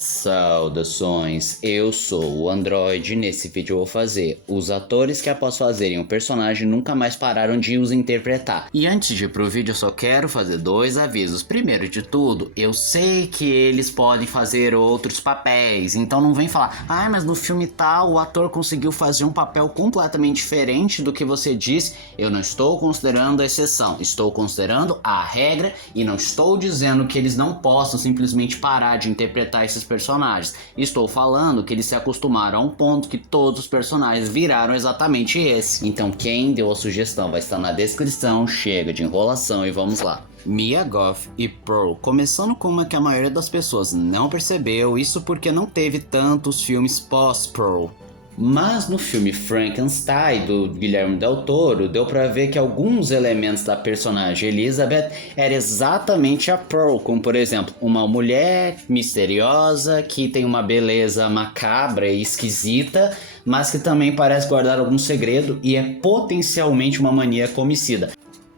Saudações, eu sou o Android e nesse vídeo eu vou fazer os atores que após fazerem o personagem nunca mais pararam de os interpretar. E antes de ir pro vídeo eu só quero fazer dois avisos. Primeiro de tudo, eu sei que eles podem fazer outros papéis, então não vem falar mas no filme tal o ator conseguiu fazer um papel completamente diferente do que você disse. Eu não estou considerando a exceção, estou considerando a regra e não estou dizendo que eles não possam simplesmente parar de interpretar esses personagens. Estou falando que eles se acostumaram a um ponto que todos os personagens viraram exatamente esse. Então quem deu a sugestão vai estar na descrição. Chega de enrolação e vamos lá. Mia Goth e Pearl, começando com uma que a maioria das pessoas não percebeu, isso porque não teve tantos filmes pós-Pearl. Mas no filme Frankenstein, do Guilherme Del Toro, deu pra ver que alguns elementos da personagem Elizabeth era exatamente a Pearl, como por exemplo, uma mulher misteriosa que tem uma beleza macabra e esquisita, mas que também parece guardar algum segredo e é potencialmente uma maníaca homicida.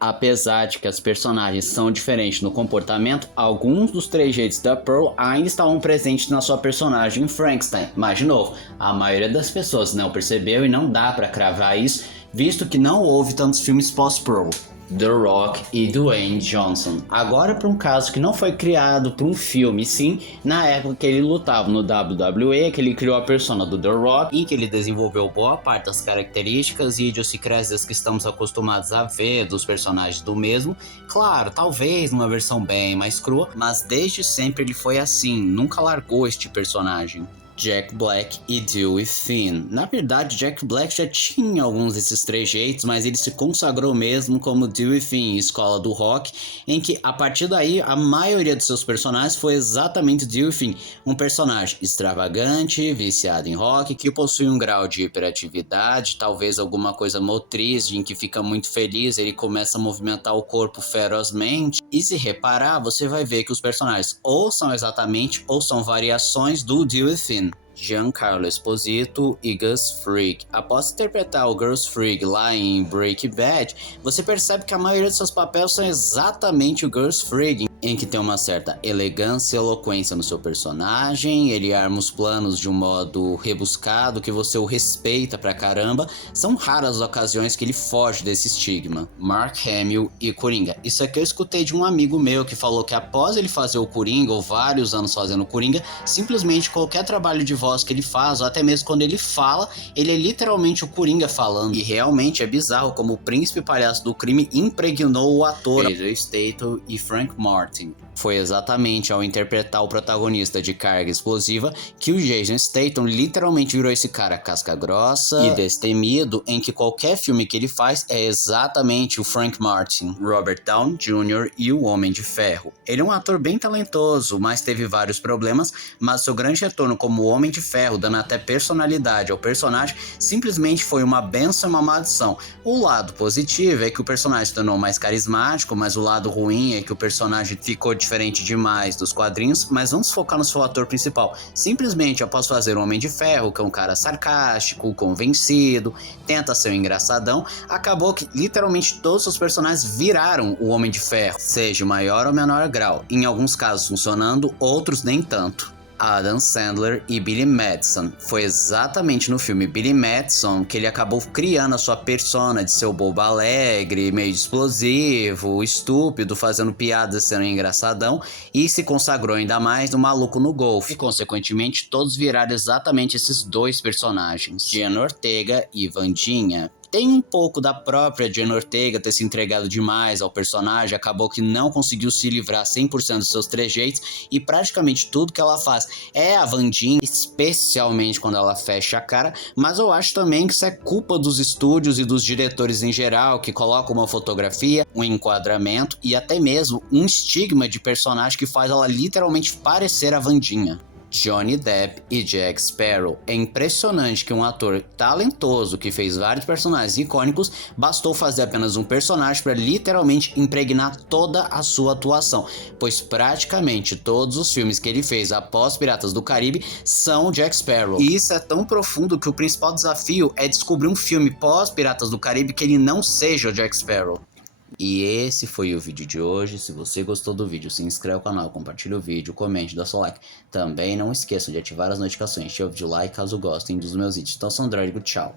Apesar de que as personagens são diferentes no comportamento, alguns dos trejeitos da Pearl ainda estavam presentes na sua personagem Frankenstein. Mas de novo, a maioria das pessoas não percebeu e não dá pra cravar isso, visto que não houve tantos filmes pós-Pearl. The Rock e Dwayne Johnson. Agora para um caso que não foi criado para um filme, sim, na época que ele lutava no WWE, que ele criou a persona do The Rock e que ele desenvolveu boa parte das características e idiosincrasias que estamos acostumados a ver dos personagens do mesmo. Claro, talvez numa versão bem mais crua, mas desde sempre ele foi assim, nunca largou este personagem. Jack Black e Dewey Finn. Na verdade, Jack Black já tinha alguns desses trejeitos, mas ele se consagrou mesmo como Dewey Finn, escola do rock, em que a partir daí a maioria dos seus personagens foi exatamente Dewey Finn, um personagem extravagante, viciado em rock, que possui um grau de hiperatividade, talvez alguma coisa motriz, em que fica muito feliz, ele começa a movimentar o corpo ferozmente, e se reparar, você vai ver que os personagens ou são exatamente ou são variações do Dewey Finn. Giancarlo Esposito e Gus Fring. Após interpretar o Gus Fring lá em Breaking Bad, você percebe que a maioria de seus papéis são exatamente o Gus Fring, em que tem uma certa elegância e eloquência no seu personagem, ele arma os planos de um modo rebuscado que você o respeita pra caramba. São raras as ocasiões que ele foge desse estigma. Mark Hamill e Coringa. Isso aqui eu escutei de um amigo meu que falou que após ele fazer o Coringa, ou vários anos fazendo o Coringa, simplesmente qualquer trabalho de voz que ele faz, ou até mesmo quando ele fala, ele é literalmente o Coringa falando. E realmente é bizarro como o príncipe palhaço do crime impregnou o ator Jason Statham e Frank Martin. Foi exatamente ao interpretar o protagonista de Carga Explosiva que o Jason Statham literalmente virou esse cara casca grossa e destemido, em que qualquer filme que ele faz é exatamente o Frank Martin. Robert Downey Jr. e o Homem de Ferro. Ele é um ator bem talentoso, mas teve vários problemas, mas seu grande retorno como Homem de Ferro, dando até personalidade ao personagem, simplesmente foi uma benção e uma maldição. O lado positivo é que o personagem se tornou mais carismático, mas o lado ruim é que o personagem ficou diferente demais dos quadrinhos. Mas vamos focar no seu ator principal. Simplesmente após fazer o Homem de Ferro, que é um cara sarcástico, convencido, tenta ser um engraçadão, acabou que literalmente todos os personagens viraram o Homem de Ferro, seja maior ou menor grau, em alguns casos funcionando, outros nem tanto. Adam Sandler e Billy Madison. Foi exatamente no filme Billy Madison que ele acabou criando a sua persona de ser o bobo alegre, meio explosivo, estúpido, fazendo piadas, sendo engraçadão, e se consagrou ainda mais no Maluco no Golfe. E consequentemente todos viraram exatamente esses dois personagens, Jenna Ortega e Wandinha. Tem um pouco da própria Jenna Ortega ter se entregado demais ao personagem, acabou que não conseguiu se livrar 100% dos seus trejeitos e praticamente tudo que ela faz é a Wandinha, especialmente quando ela fecha a cara, mas eu acho também que isso é culpa dos estúdios e dos diretores em geral, que colocam uma fotografia, um enquadramento e até mesmo um estigma de personagem que faz ela literalmente parecer a Wandinha. Johnny Depp e Jack Sparrow. É impressionante que um ator talentoso que fez vários personagens icônicos bastou fazer apenas um personagem para literalmente impregnar toda a sua atuação, pois praticamente todos os filmes que ele fez após Piratas do Caribe são Jack Sparrow. E isso é tão profundo que o principal desafio é descobrir um filme pós Piratas do Caribe que ele não seja o Jack Sparrow. E esse foi o vídeo de hoje. Se você gostou do vídeo, se inscreve no canal, compartilha o vídeo, comente, dá seu like. Também não esqueçam de ativar as notificações, chave de like caso gostem dos meus vídeos. Então, sou Andróido, tchau.